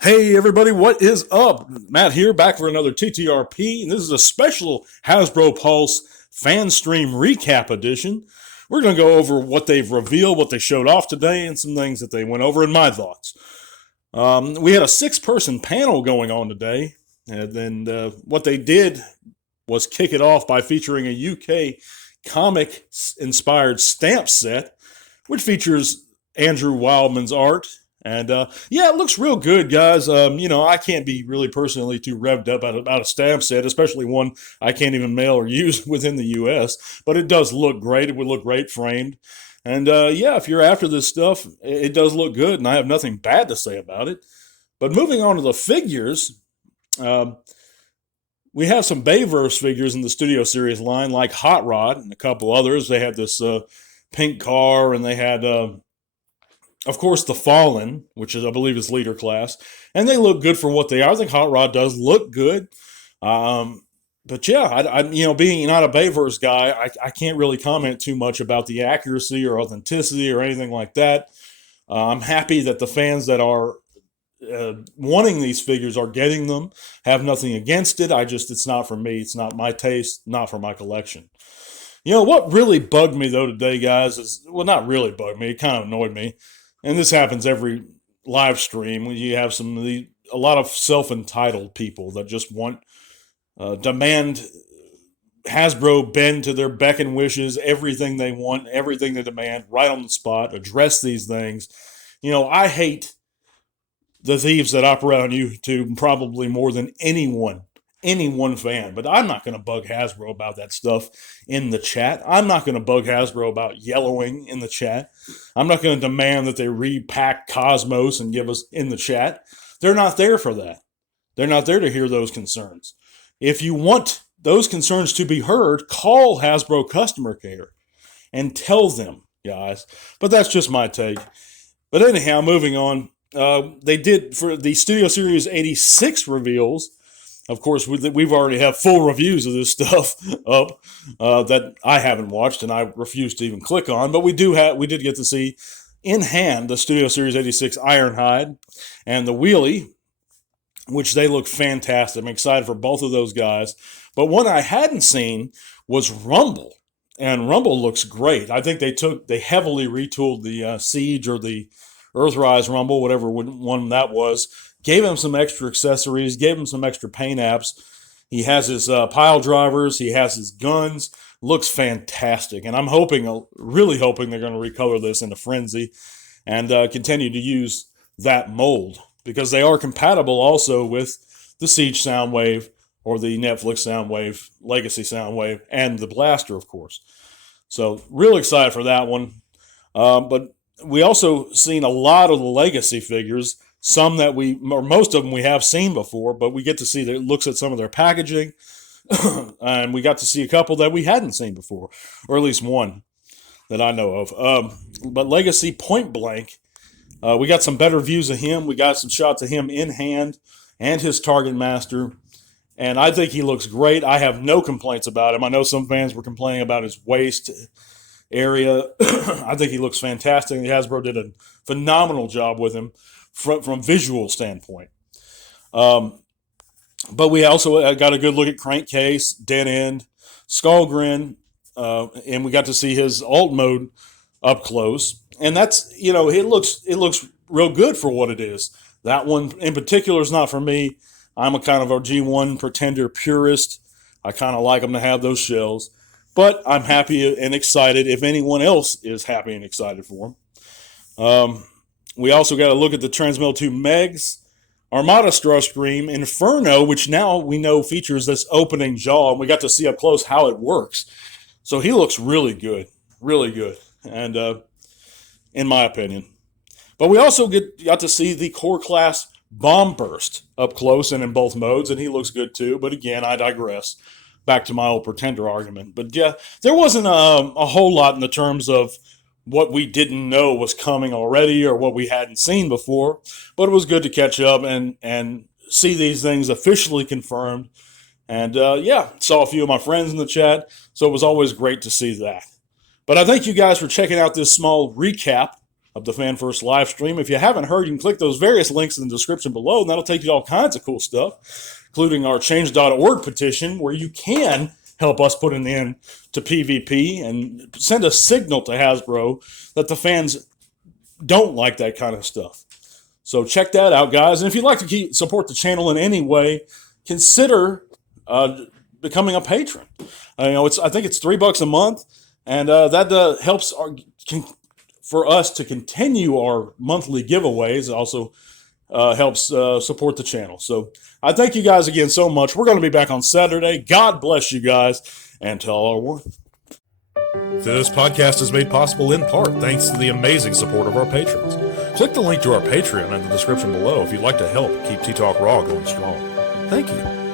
Hey everybody, what is up? Matt here, back for another TTRP, and this is a special Hasbro Pulse FANSTREAM recap edition. We're going to go over what they've revealed, what they showed off today, and some things that they went over, and my thoughts. We had a six-person panel going on today, and then what they did was kick it off by featuring a UK comic-inspired stamp set, which features Andrew Wildman's art. And yeah, it looks real good, guys. I can't be really personally too revved up about a stamp set, especially one I can't even mail or use within the U.S. But it does look great. It would look great framed. And yeah, if you're after this stuff, it does look good, and I have nothing bad to say about it. But moving on to the figures, um, we have some Bayverse figures in the Studio Series line, like Hot Rod and a couple others. They had this pink car, and they had of course, the Fallen, which is, I believe, is leader class, and they look good for what they are. I think Hot Rod does look good, but yeah, being not a Bayverse guy, I can't really comment too much about the accuracy or authenticity or anything like that. I'm happy that the fans that are wanting these figures are getting them. Have nothing against it. It's not for me. It's not my taste. Not for my collection. What really bugged me though today, guys, is, well, not really bugged me. It kind of annoyed me, and this happens every live stream when you have a lot of self-entitled people that just want demand Hasbro bend to their beck and wishes, everything they want, everything they demand, right on the spot, address these things. I hate the thieves that operate on YouTube probably more than any one fan. But I'm not going to bug Hasbro about that stuff in the chat. I'm not going to bug Hasbro about yellowing in the chat. I'm not going to demand that they repack Cosmos and give us in the chat. They're not there for that. They're not there to hear those concerns. If you want those concerns to be heard, call Hasbro customer care and tell them, guys. But that's just my take. But anyhow, moving on. They did, for the Studio Series 86 reveals, of course, we've already have full reviews of this stuff up that I haven't watched and I refuse to even click on. But we did get to see in hand the Studio Series 86 Ironhide and the Wheelie, which they look fantastic. I'm excited for both of those guys. But one I hadn't seen was Rumble, and Rumble looks great. I think they heavily retooled the Siege or the Earthrise Rumble, whatever one that was. Gave him some extra accessories, gave him some extra paint apps. He has his pile drivers, he has his guns. Looks fantastic, and I'm really hoping they're going to recolor this into Frenzy and continue to use that mold, because they are compatible also with the Siege Soundwave or the Netflix Soundwave, Legacy Soundwave, and the Blaster, of course. So, real excited for that one. But we also seen a lot of the Legacy figures. Some that most of them we have seen before, but we get to see looks at some of their packaging, and we got to see a couple that we hadn't seen before, or at least one that I know of. But Legacy Point Blank, we got some better views of him. We got some shots of him in hand and his Target Master, and I think he looks great. I have no complaints about him. I know some fans were complaining about his waist area. I think he looks fantastic. Hasbro did a phenomenal job with him from visual standpoint. But we also got a good look at Crankcase, Dead End, Skullgrin, and we got to see his alt mode up close. And that's, it looks real good for what it is. That one in particular is not for me. I'm a kind of a G1 Pretender purist. I kind of like them to have those shells. But I'm happy and excited if anyone else is happy and excited for them. We also got to look at the Transmetal 2 Megs, Armada Starscream, Inferno, which now we know features this opening jaw, and we got to see up close how it works. So he looks really good, and in my opinion. But we also got to see the Core Class Bomb Burst up close and in both modes, and he looks good too. But again, I digress. Back to my old Pretender argument. But yeah, there wasn't a whole lot in the terms of what we didn't know was coming already or what we hadn't seen before. But it was good to catch up and see these things officially confirmed. And yeah, saw a few of my friends in the chat, so it was always great to see that. But I thank you guys for checking out this small recap of the Fan First live stream. If you haven't heard, you can click those various links in the description below, and that'll take you to all kinds of cool stuff, including our change.org petition, where you can help us put an end to PvP and send a signal to Hasbro that the fans don't like that kind of stuff. So check that out, guys. And if you'd like to support the channel in any way, consider becoming a patron. I think it's $3 a month, and that helps for us to continue our monthly giveaways. It also helps support the channel. So I thank you guys again so much. We're going to be back on Saturday. God bless you guys, and tell our world. This podcast is made possible in part thanks to the amazing support of our patrons. Click the link to our Patreon in the description below if you'd like to help keep T-Talk Raw going strong. Thank you.